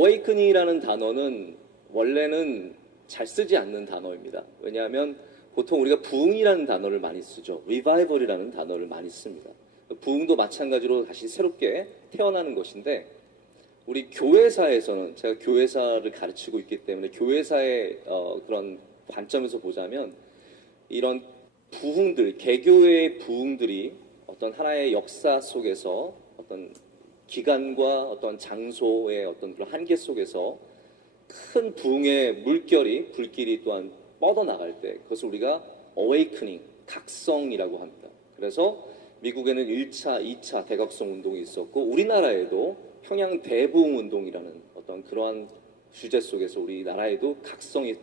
awakening이라는 단어는 원래는 잘 쓰지 않는 단어입니다. 왜냐하면 보통 우리가 부흥이라는 단어를 많이 쓰죠. revival이라는 단어를 많이 씁니다. 부흥도 마찬가지로 다시 새롭게 태어나는 것인데, 우리 교회사에서는, 제가 교회사를 가르치고 있기 때문에 교회사의 그런 관점에서 보자면, 이런 부흥들, 개교의 부흥들이 어떤 하나의 역사 속에서 어떤 기간과 어떤 장소의 어떤 그런 한계 속에서 큰 부흥의 물결이, 불길이 또한 뻗어나갈 때, 그것을 우리가 awakening, 각성이라고 합니다. 그래서 미국에는 1차, 2차 대각성 운동이 있었고, 우리나라에도 평양 대부흥 운동이라는 어떤 그러한 주제 속에서 우리나라에도 각성이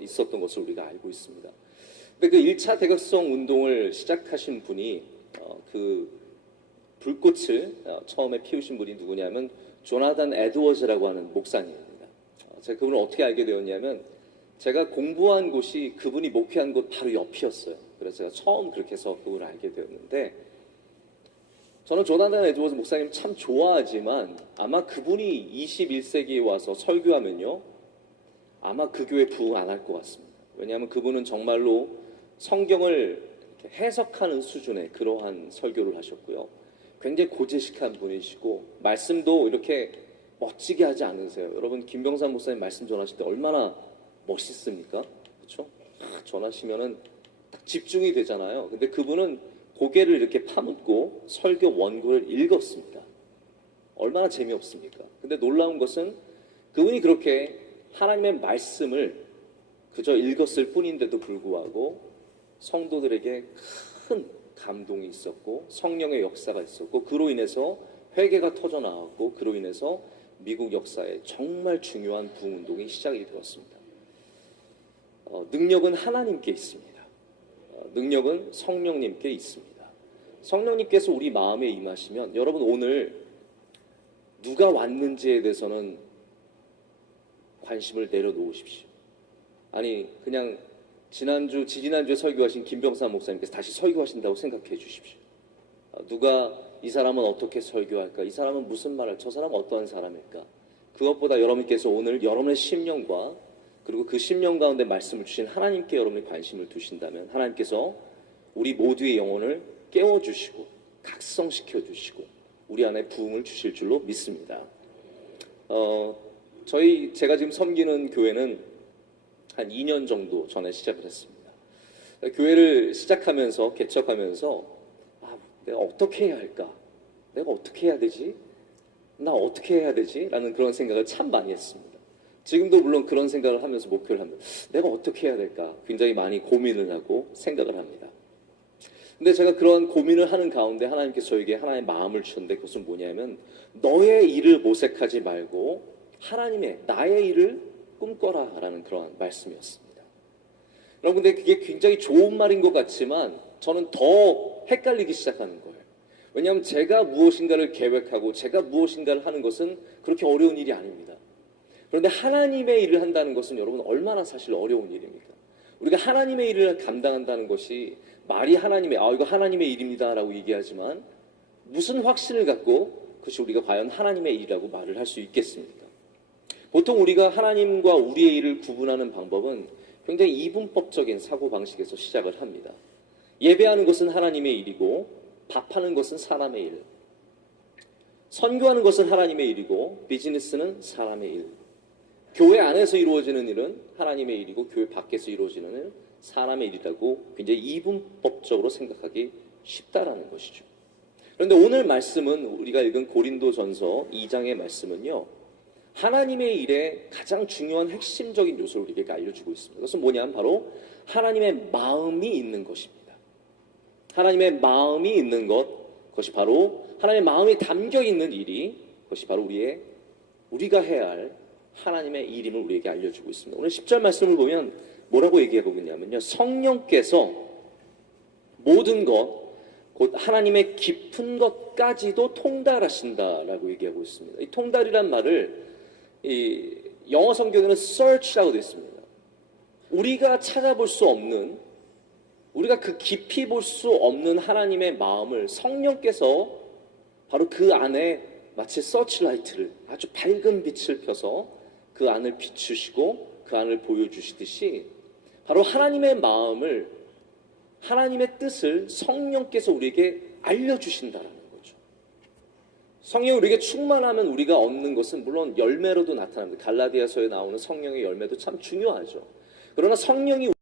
있었던 것을 우리가 알고 있습니다. 근데 그 1차 대각성 운동을 시작하신 분이 그 불꽃을 처음에 피우신 분이 누구냐면 조나단 에드워즈라고 하는 목사님입니다. 제가 그분을 어떻게 알게 되었냐면, 제가 공부한 곳이 그분이 목회한 곳 바로 옆이었어요. 그래서 제가 처음 그렇게 해서 그분을 알게 되었는데, 저는 조나단 에드워즈 목사님 참 좋아하지만 아마 그분이 21세기에 와서 설교하면요, 아마 그 교회 부흥 안 할 것 같습니다. 왜냐하면 그분은 정말로 성경을 해석하는 수준의 그러한 설교를 하셨고요. 굉장히 고지식한 분이시고, 말씀도 이렇게 멋지게 하지 않으세요. 여러분, 김병삼 목사님 말씀 전하실 때 얼마나 멋있습니까? 그렇죠? 전하시면은 딱 집중이 되잖아요. 근데 그분은 고개를 이렇게 파묻고 설교 원고를 읽었습니다. 얼마나 재미없습니까? 근데 놀라운 것은 그분이 그렇게 하나님의 말씀을 그저 읽었을 뿐인데도 불구하고 성도들에게 큰 감동이 있었고, 성령의 역사가 있었고, 그로 인해서 회개가 터져 나왔고, 그로 인해서 미국 역사에 정말 중요한 부흥운동이 시작이 되었습니다. 능력은 하나님께 있습니다. 능력은 성령님께 있습니다. 성령님께서 우리 마음에 임하시면, 여러분 오늘 누가 왔는지에 대해서는 관심을 내려놓으십시오. 아니, 그냥 지지난주에 설교하신 김병삼 목사님께서 다시 설교하신다고 생각해 주십시오. 누가 이 사람은 어떻게 설교할까? 이 사람은 무슨 말을, 저 사람은 어떠한 사람일까? 그것보다 여러분께서 오늘 여러분의 심령과 그리고 그 심령 가운데 말씀을 주신 하나님께 여러분이 관심을 두신다면, 하나님께서 우리 모두의 영혼을 깨워주시고 각성시켜주시고 우리 안에 부흥을 주실 줄로 믿습니다. 제가 지금 섬기는 교회는 한 2년 정도 전에 시작을 했습니다. 교회를 시작하면서, 개척하면서 내가 어떻게 해야 할까? 내가 어떻게 해야 되지? 나 어떻게 해야 되지? 라는 그런 생각을 참 많이 했습니다. 지금도 물론 그런 생각을 하면서 목표를 합니다. 내가 어떻게 해야 될까? 굉장히 많이 고민을 하고 생각을 합니다. 근데 제가 그런 고민을 하는 가운데 하나님께서 저에게 하나의 마음을 주셨는데, 그것은 뭐냐면, 너의 일을 모색하지 말고 하나님의, 나의 일을 꿈꿔라 라는 그런 말씀이었습니다. 여러분, 근데 그게 굉장히 좋은 말인 것 같지만 저는 더 헷갈리기 시작하는 거예요. 왜냐하면 제가 무엇인가를 계획하고 제가 무엇인가를 하는 것은 그렇게 어려운 일이 아닙니다. 그런데 하나님의 일을 한다는 것은 여러분 얼마나 사실 어려운 일입니까? 우리가 하나님의 일을 감당한다는 것이, 말이 하나님의, 이거 하나님의 일입니다 라고 얘기하지만 무슨 확신을 갖고 그것이 우리가 과연 하나님의 일이라고 말을 할 수 있겠습니까? 보통 우리가 하나님과 우리의 일을 구분하는 방법은 굉장히 이분법적인 사고방식에서 시작을 합니다. 예배하는 것은 하나님의 일이고 밥하는 것은 사람의 일, 선교하는 것은 하나님의 일이고 비즈니스는 사람의 일, 교회 안에서 이루어지는 일은 하나님의 일이고 교회 밖에서 이루어지는 일은 사람의 일이라고 굉장히 이분법적으로 생각하기 쉽다라는 것이죠. 그런데 오늘 말씀은, 우리가 읽은 고린도전서 2장의 말씀은요, 하나님의 일에 가장 중요한 핵심적인 요소를 우리에게 알려주고 있습니다. 그것은 뭐냐면 바로 하나님의 마음이 있는 것입니다. 하나님의 마음이 있는 것, 그것이 바로 하나님의 마음이 담겨 있는 일이, 그것이 바로 우리가 해야 할 하나님의 일임을 우리에게 알려주고 있습니다. 오늘 10절 말씀을 보면 뭐라고 얘기하고 있냐면요, 성령께서 모든 것, 곧 하나님의 깊은 것까지도 통달하신다라고 얘기하고 있습니다. 이 통달이란 말을 영어 성경에는 search라고 되어 있습니다. 우리가 찾아볼 수 없는, 우리가 그 깊이 볼 수 없는 하나님의 마음을 성령께서 바로 그 안에 마치 서치라이트를 아주 밝은 빛을 펴서 그 안을 비추시고 그 안을 보여주시듯이 바로 하나님의 마음을, 하나님의 뜻을 성령께서 우리에게 알려주신다라는 거죠. 성령이 우리에게 충만하면 우리가 얻는 것은 물론 열매로도 나타납니다. 갈라디아서에 나오는 성령의 열매도 참 중요하죠. 그러나 성령이